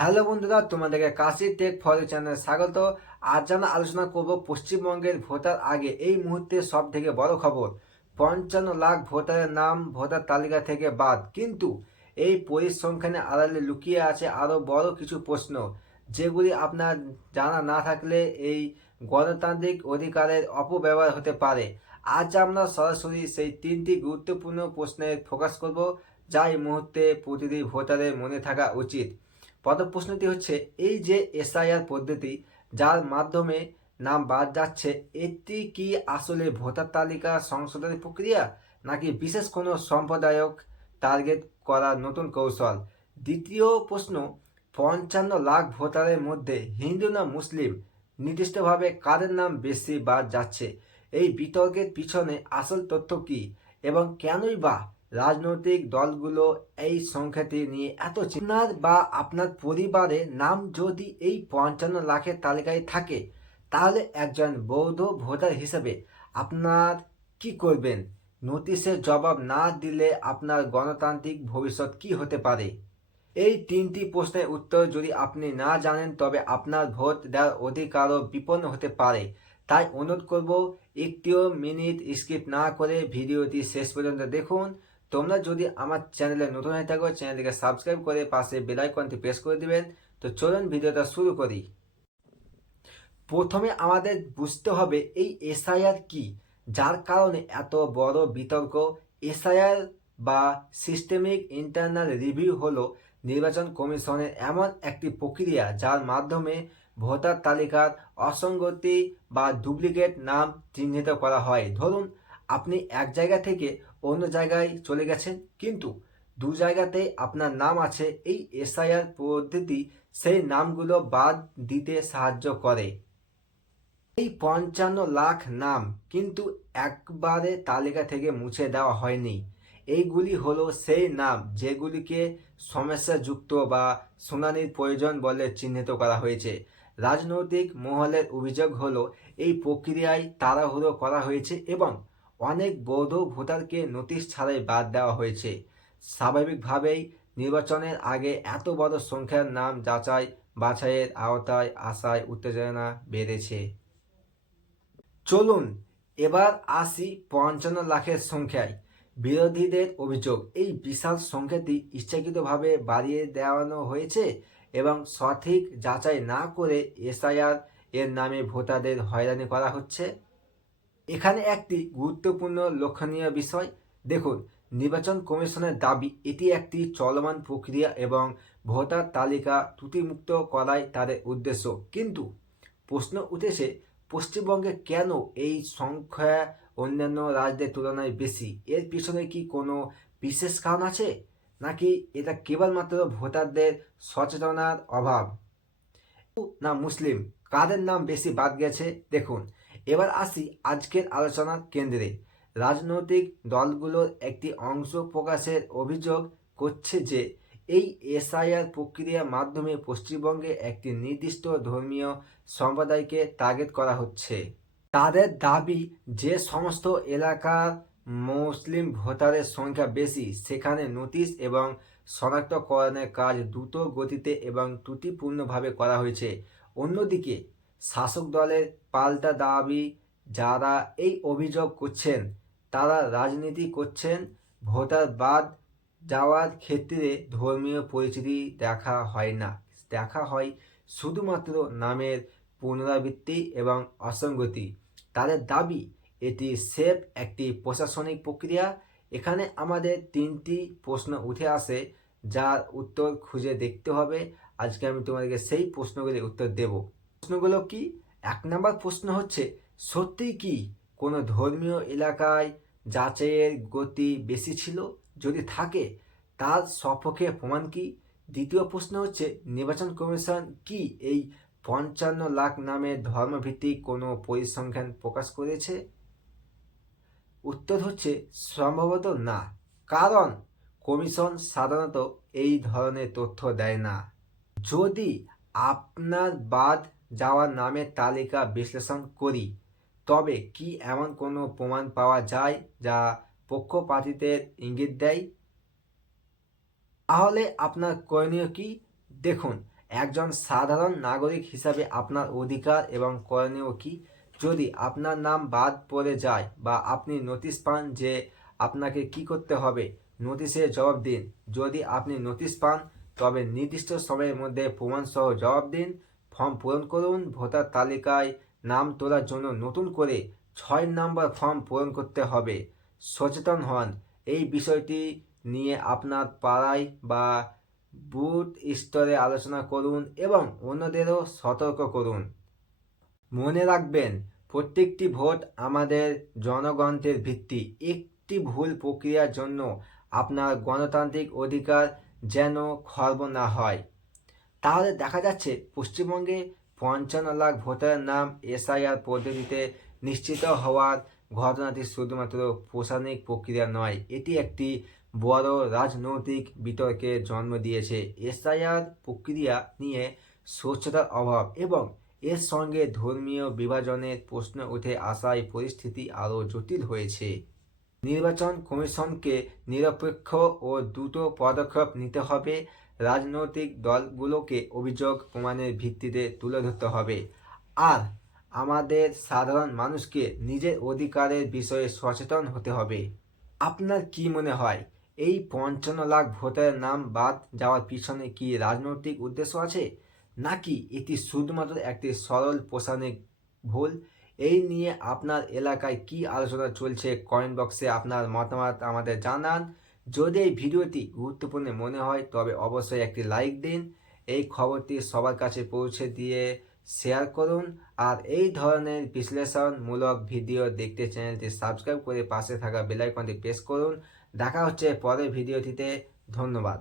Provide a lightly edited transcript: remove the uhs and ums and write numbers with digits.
Hello বন্ধুরা, তোমাদেরকে কাশি take for চ্যানেলে স্বাগত। আজ আমরা আলোচনা করব পশ্চিমবঙ্গের ভোটার আগে এই মুহূর্তে সব থেকে বড় খবর। 55 লাখ ভোটারের নাম ভোটার তালিকা থেকে বাদ, কিন্তু এই পরিসংখ্যানে আড়ালে লুকিয়ে আছে আরো বড় কিছু প্রশ্ন, যেগুলি আপনার জানা না থাকলে এই গণতান্ত্রিক অধিকারের অপব্যবহার হতে পারে। আজ আমরা সরাসরি সেই তিনটি গুরুত্বপূর্ণ প্রশ্নের ফোকাস করব, যা এই মুহূর্তে প্রতিটি ভোটারের মনে থাকা উচিত। প্রথম প্রশ্নটি হচ্ছে, এই যে এসআইআর পদ্ধতি যার মাধ্যমে নাম বাদ যাচ্ছে, এটি কি আসলে ভোটার তালিকা সংশোধনের প্রক্রিয়া, নাকি বিশেষ কোনো সম্প্রদায়ক টার্গেট করার নতুন কৌশল? দ্বিতীয় প্রশ্ন, 55 লাখ ভোটারের মধ্যে হিন্দু না মুসলিম, নির্দিষ্টভাবে কাদের নাম বেশি বাদ যাচ্ছে? এই বিতর্কের পিছনে আসল তথ্য কি, এবং কেনই বা রাজনৈতিক দলগুলো এই সংখ্যাটি নিয়ে এত চিন্তার? বা আপনার পরিবারের নাম যদি এই 55 লাখের তালিকায় থাকে, তাহলে একজন বৈধ ভোটার হিসেবে আপনার কি করবেন? নোটিশের জবাব না দিলে আপনার গণতান্ত্রিক ভবিষ্যৎ কি হতে পারে? এই তিনটি প্রশ্নের উত্তর যদি আপনি না জানেন, তবে আপনার ভোট দেওয়ার অধিকারও বিপন্ন হতে পারে। তাই অনুরোধ করব, একটিও মিনিট স্কিপ না করে ভিডিওটি শেষ পর্যন্ত দেখুন। তোমরা যদি আমার চ্যানেলে নতুন হয়ে থাকো, চ্যানেলটিকে সাবস্ক্রাইব করে পাশে বেল আইকনটি প্রেস করে দিবেন। তো চলুন ভিডিওটা শুরু করি। প্রথমে আমাদের বুঝতে হবে এই এসআইআর কি, যার কারণে এত বড় বিতর্ক। এসআইআর বা সিস্টেমিক ইন্টারনাল রিভিউ হলো নির্বাচন কমিশনের এমন একটি প্রক্রিয়া যার মাধ্যমে ভোটার তালিকার অসঙ্গতি বা ডুপ্লিকেট নাম চিহ্নিত করা হয়। ধরুন, আপনি এক জায়গা থেকে অন্য জায়গায় চলে গেছেন, কিন্তু দু জায়গাতেই আপনার নাম আছে। এই এসআইআর পদ্ধতি সেই নামগুলো বাদ দিতে সাহায্য করে। এই 55 লাখ নাম কিন্তু একবারে তালিকা থেকে মুছে দেওয়া হয়নি। এইগুলি হলো সেই নাম যেগুলিকে সমস্যাযুক্ত বা শুনানির প্রয়োজন বলে চিহ্নিত করা হয়েছে। রাজনৈতিক মহলের অভিযোগ হলো এই প্রক্রিয়ায় তাড়াহুড়ো করা হয়েছে এবং অনেক বৈধ ভোটারকে নোটিশ ছাড়াই বাদ দেওয়া হয়েছে। স্বাভাবিকভাবেই নির্বাচনের আগে এত বড় সংখ্যার নাম যাচাই বাছাইয়ের আওতায় আসায় উত্তেজনা বেড়েছে। চলুন এবার আসি 55 লাখের সংখ্যায়। বিরোধীদের অভিযোগ, এই বিশাল সংখ্যাটি ইচ্ছাকৃতভাবে বাড়িয়ে দেওয়ানো হয়েছে এবং সঠিক যাচাই না করে এসআইআর এর নামে ভোটারদের হয়রানি করা হচ্ছে। এখানে একটি গুরুত্বপূর্ণ লক্ষণীয় বিষয় দেখুন, নির্বাচন কমিশনের দাবি এটি একটি চলমান প্রক্রিয়া এবং ভোটার তালিকা ত্রুটিমুক্ত করাই তাদের উদ্দেশ্য। কিন্তু প্রশ্ন উঠেছে, পশ্চিমবঙ্গে কেন এই সংখ্যা অন্যান্য রাজ্যের তুলনায় বেশি? এর পিছনে কি কোনো বিশেষ কারণ আছে, নাকি এটা কেবলমাত্র ভোটারদের সচেতনার অভাব? না মুসলিম, কাদের নাম বেশি বাদ গেছে দেখুন। এবার আসি আজকের আলোচনার কেন্দ্রে। রাজনৈতিক দলগুলোর একটি অংশ প্রকাশের অভিযোগ করছে যে এই এসআইআর প্রক্রিয়ার মাধ্যমে পশ্চিমবঙ্গে একটি নির্দিষ্ট ধর্মীয় সম্প্রদায়কে টার্গেট করা হচ্ছে। তাদের দাবি, যে সমস্ত এলাকার মুসলিম ভোটারের সংখ্যা বেশি, সেখানে নোটিশ এবং শনাক্তকরণের কাজ দ্রুত গতিতে এবং ত্রুটিপূর্ণভাবে করা হয়েছে। অন্যদিকে শাসক দলের পাল্টা দাবি, যারা এই অভিযোগ করছেন তারা রাজনীতি করছেন। ভোটার বাদ যাওয়ার ক্ষেত্রে ধর্মীয় পরিচিতি দেখা হয় না, দেখা হয় শুধুমাত্র নামের পুনরাবৃত্তি এবং অসঙ্গতি। তাদের দাবি এটি সেফ একটি প্রশাসনিক প্রক্রিয়া। এখানে আমাদের তিনটি প্রশ্ন উঠে আসে, যার উত্তর খুঁজে দেখতে হবে। আজকে আমি তোমাদেরকে সেই প্রশ্নগুলির উত্তর দেব। প্রশ্নগুলো কি? 1 নম্বর প্রশ্ন হচ্ছে, সত্যি কি কোনো ধর্মীয় এলাকায় যাচাইয়ের গতি বেশি ছিল? যদি থাকে, তার সপক্ষে প্রমাণ কি? দ্বিতীয় প্রশ্ন হচ্ছে, নির্বাচন কমিশন কি এই 55 লাখ নামে ধর্মভিত্তিক কোনো পরিসংখ্যান প্রকাশ করেছে? উত্তর হচ্ছে সম্ভবত না, কারণ কমিশন সাধারণত এই ধরনের তথ্য দেয় না। যদি আপনার বাদ যাওয়া নামের তালিকা বিশ্লেষণ করি, তবে কি এমন কোনো প্রমাণ পাওয়া যায় যা পক্ষপাতিত্বের ইঙ্গিত দেয়? তাহলে আপনার করণীয় কি? দেখুন, একজন সাধারণ নাগরিক হিসাবে আপনার অধিকার এবং করণীয় কি? যদি আপনার নাম বাদ পড়ে যায় বা আপনি নোটিশ পান যে আপনাকে কি করতে হবে, নোটিশের জবাব দিন। যদি আপনি নোটিশ পান তবে নির্দিষ্ট সময়ের মধ্যে প্রমাণসহ জবাব দিন। ফর্ম পূরণ করুন। ভোটার তালিকায় নাম তোলার জন্য নতুন করে 6 নম্বর ফর্ম পূরণ করতে হবে। সচেতন হন। এই বিষয়টি নিয়ে আপনার পাড়ায় বা বুথ স্তরে আলোচনা করুন এবং অন্যদেরও সতর্ক করুন। মনে রাখবেন, প্রত্যেকটি ভোট আমাদের জনগণের ভিত্তি। একটি ভুল প্রক্রিয়ার জন্য আপনার গণতান্ত্রিক অধিকার যেন খর্ব না হয়। তাহলে দেখা যাচ্ছে পশ্চিমবঙ্গে 55 লাখ ভোটারের নাম এসআইআর পদ্ধতিতে নিশ্চিত হওয়ার ঘটনাটি শুধুমাত্র প্রশাসনিক প্রক্রিয়া নয়, এটি একটি বড় রাজনৈতিক বিতর্কের জন্ম দিয়েছে। এসআইআর প্রক্রিয়া নিয়ে স্বচ্ছতার অভাব এবং এর সঙ্গে ধর্মীয় বিভাজনের প্রশ্ন উঠে আসায় পরিস্থিতি আরও জটিল হয়েছে। নির্বাচন কমিশনকে নিরপেক্ষ ও দ্রুত পদক্ষেপ নিতে হবে। রাজনৈতিক দলগুলোকে অভিযোগ প্রমাণের ভিত্তিতে তুলে ধরতে হবে, আর আমাদের সাধারণ মানুষকে নিজের অধিকারের বিষয়ে সচেতন হতে হবে। আপনার কি মনে হয়, এই 55 লাখ ভোটারের নাম বাদ যাওয়ার পিছনে কি রাজনৈতিক উদ্দেশ্য আছে, নাকি এটি শুধুমাত্র একটি সরল প্রশাসনিক ভুল? এই নিয়ে আপনার এলাকায় কি আলোচনা চলছে কমেন্ট বক্সে আপনার মতামত আমাদের জানান। যদি এই ভিডিওটি গুরুত্বপূর্ণ মনে হয় তবে অবশ্যই একটি লাইক দিন। এই খবরটি সবার কাছে পৌঁছে দিয়ে শেয়ার করুন, আর এই ধরনের বিশ্লেষণমূলক ভিডিও দেখতে চ্যানেলটি সাবস্ক্রাইব করে পাশে থাকা বেল আইকনটি প্রেস করুন। দেখা হচ্ছে পরের ভিডিওটিতে। ধন্যবাদ।